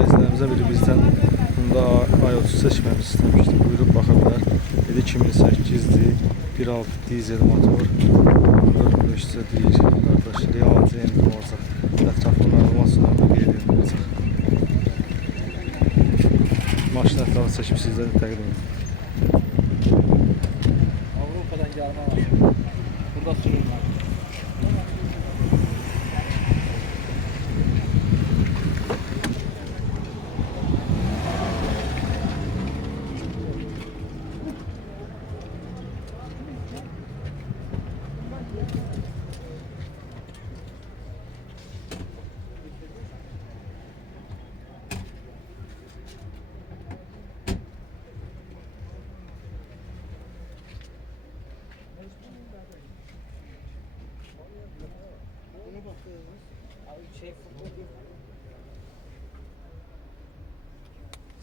izləyicilərimizə biri bizdən bunda i30 seçməmizi istəmişdi. Buyurub baxa bilər. Dedi 2008-dir. 1.6 dizel motor. 4500 deyir. Qardaş, real ceyni olacaq. Ətraflı məlumat sonra da qeyd ediləcək. Maşın ətrafı çəkib sizlərə təqdim edim.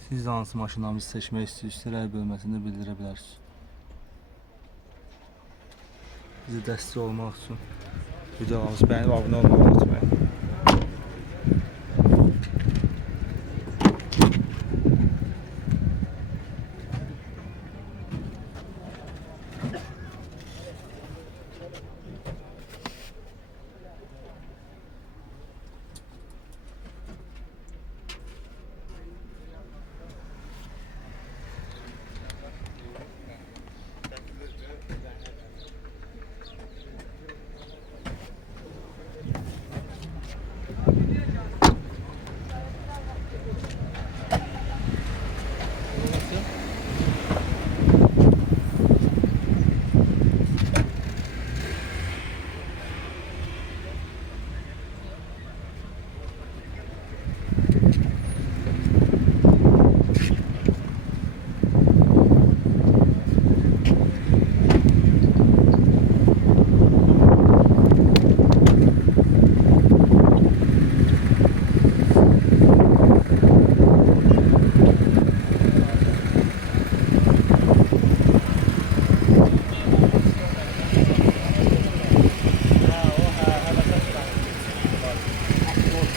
Siz də hansı maşınlarınızı seçmək istəyirsiniz, rəy bölməsində bildirə. Bizə dəstək olmaq üçün videolarımızı bəyənib abunə olmağı unutmayın.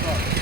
Stop.